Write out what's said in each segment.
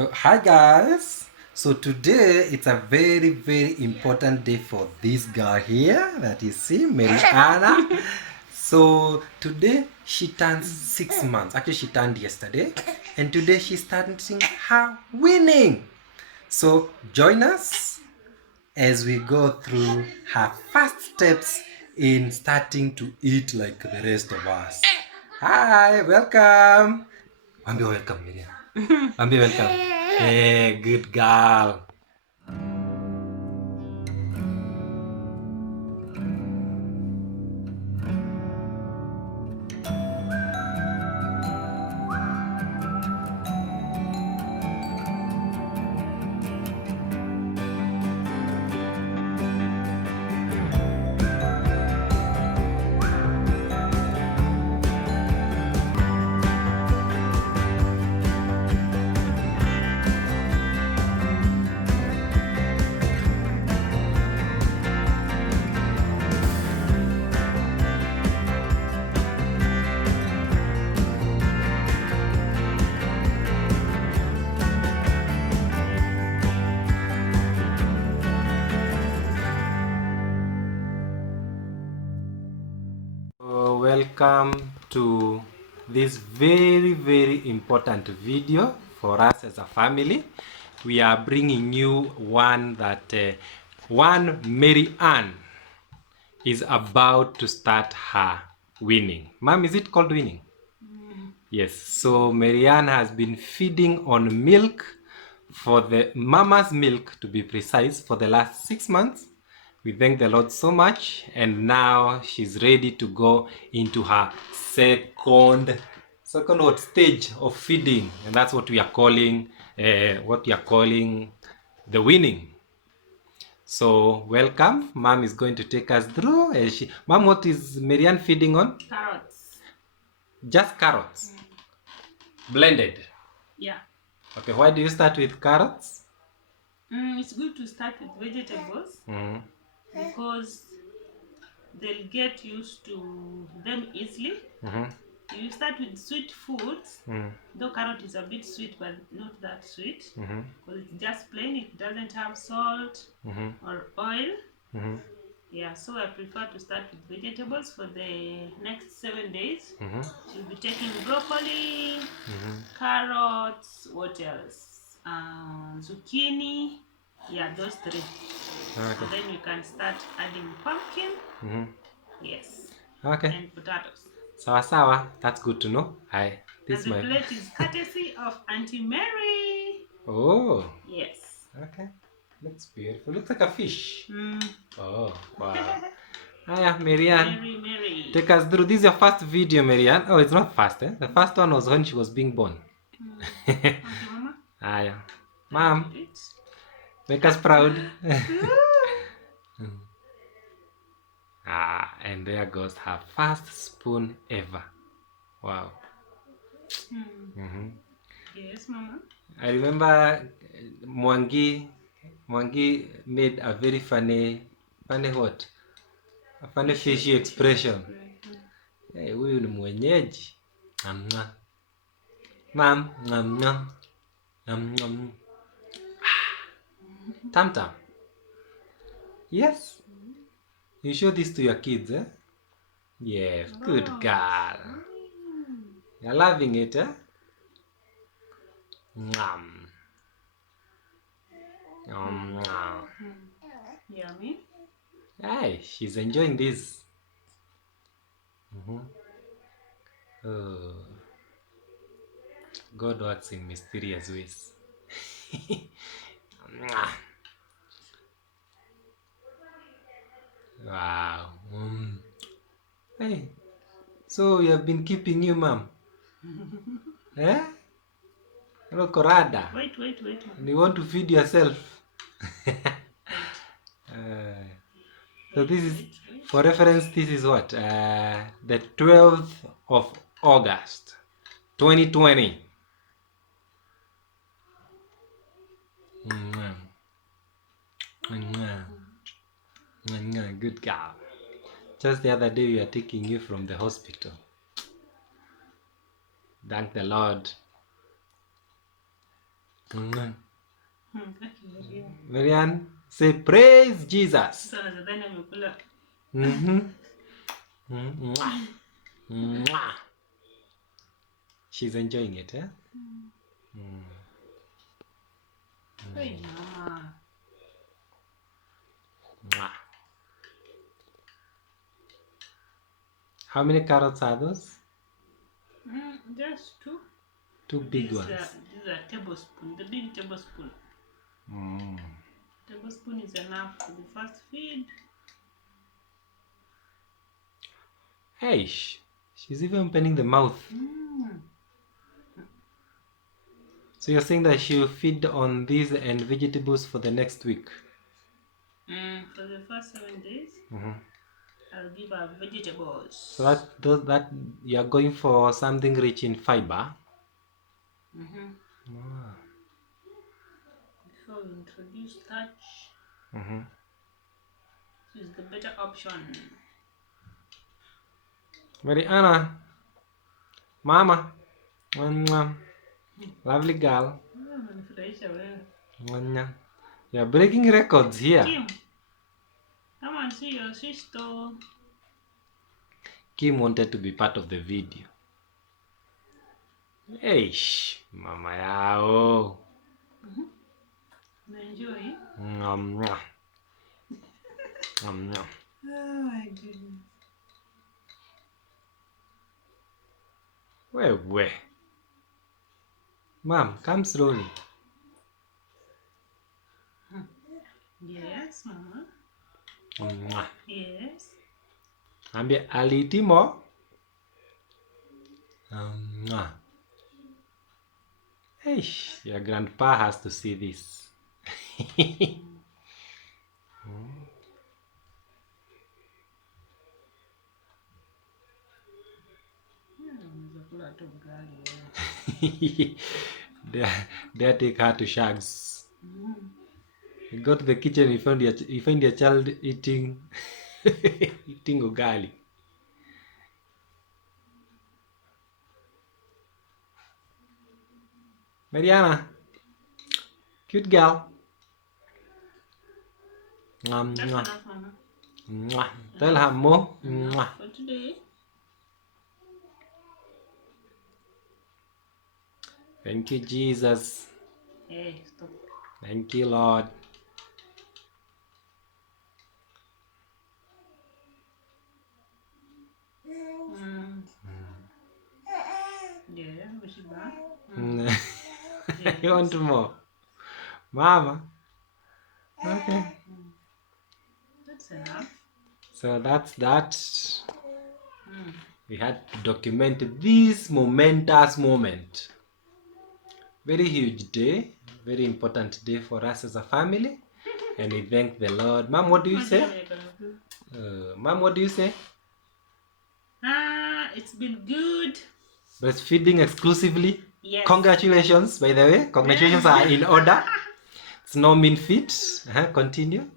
So hi guys. So today it's a very important day for this girl here that you see, MaryAnne. So today she turns 6 months. Actually she turned yesterday, and today she's starting her weaning. So join us as we go through her first steps in starting to eat like the rest of us. Hi, welcome. Wambie welcome, Miriam. Wambie welcome. Hey, good girl. Welcome to this very important video for us as a family. We are bringing you one that one MaryAnne is about to start her weaning. Mom, is it called weaning? Yes. So MaryAnne has been feeding on milk, for the mama's milk to be precise, for the last 6 months. We thank the Lord so much, and now she's ready to go into her second stage of feeding, and that's what we are calling the weaning. So welcome. Mom is going to take us through. Mom, what is MaryAnne feeding on? Carrots. Just carrots. Blended. Yeah. Okay, why do you start with carrots? It's good to start with vegetables because they'll get used to them easily. If you start with sweet foods, though carrot is a bit sweet but not that sweet, because it's just plain, it doesn't have salt or oil. Yeah, so I prefer to start with vegetables for the next 7 days. She'll be taking broccoli, carrots, what else? Zucchini. Yeah, those three. Okay. And then you can start adding pumpkin. Yes. Okay. And potatoes. Sawa. That's good to know. Hi. And the plate is courtesy of Auntie Mary. Oh. Yes. Okay. Looks beautiful. Looks like a fish. Oh, wow. Hiya, MaryAnne. Mary. Take us through. This is your first video, MaryAnne. Oh, it's not first, eh? The first one was when she was being born. Okay, Mama. Hiya. Mom, Eat. make us proud. And there goes her first spoon ever. Wow. Yes, Mama. I remember Mwangi made a very funny what? A funny facial expression. Hey, huyu ni mwenyeji. Mom, Tam Tam. Yes. You show this to your kids, eh? Yes, good girl. You're loving it, eh? Yummy. Hey, she's enjoying this. Oh. God works in mysterious ways. Wow. Hey, so you have been keeping you, Mom? Eh? Hello, Corada. Wait. And you want to feed yourself? So this is, for reference, this is what? The 12th of August, 2020. Good girl. Just the other day we are taking you from the hospital. Thank the Lord. Mm. Okay. MaryAnne, say praise Jesus. So nadhani amekula. Mwah. Mwah. She's enjoying it, eh? Hey mama. Mwah. How many carrots are those? Just two. Two big ones. These are tablespoon. The big tablespoon. Tablespoon is enough for the first feed. Hey, she's even opening the mouth. So you're saying that she'll feed on these and vegetables for the next week? For the first 7 days, I'll give her vegetables. So that you're going for something rich in fiber. Before we introduce starch, this is the better option. MaryAnne, Mama, lovely girl. You're breaking records here. Kim, come and see your sister. Kim wanted to be part of the video. Hey, mama yao. Enjoy. Oh my goodness. Where? Mom, come slowly. Yes, mama. Yes. Ambia alitimo. Hey, your grandpa has to see this. Dare take her to Shags. You go to the kitchen, you find your child eating eating ugali. MaryAnne, cute girl. That's enough, mama. Tell her more. For today. Thank you, Jesus. Hey, stop. Thank you, Lord. Yeah, Mushiba. You want more? Mama? Okay. That's enough. So that's that. We had to document this momentous moment. Very huge day. Very important day for us as a family. And we thank the Lord. Mom, what do you say? Mom, what do you say? It's been good. Breastfeeding exclusively? Yes. Congratulations, by the way. Congratulations are in order. It's no mean feat. Continue.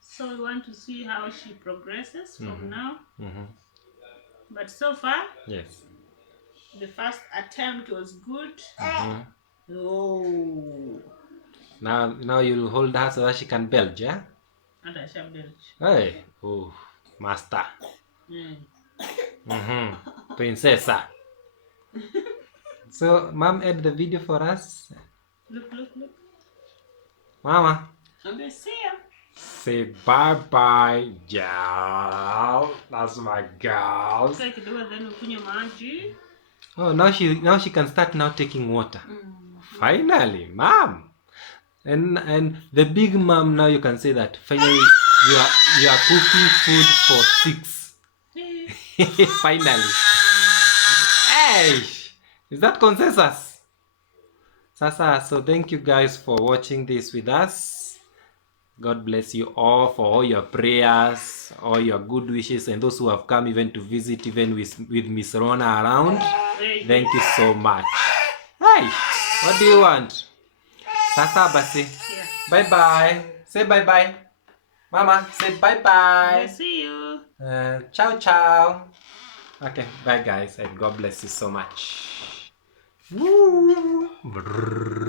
So we want to see how she progresses from now. But so far, yes, the first attempt was good. Oh. Now you'll hold her so that she can belch, yeah? And I shall belch. Hey, oh, master. Princessa. So, Mom, add the video for us. Look. Mama. Okay, see ya. Say bye-bye, girl. That's my girl. Oh, now she can start now taking water. Finally, Mom. And the big mom, now you can say that finally you are cooking food for 6. Finally. Hey, is that consensus? Sasa, so thank you guys for watching this with us. God bless you all for all your prayers, all your good wishes, and those who have come even to visit, even with Miss Rona around. Thank you so much. Hey, what do you want? Sasa basi. Bye-bye. Say bye-bye. Mama, say bye-bye. I see you. Ciao, ciao. Okay, bye guys, and God bless you so much. Woo! Brrr.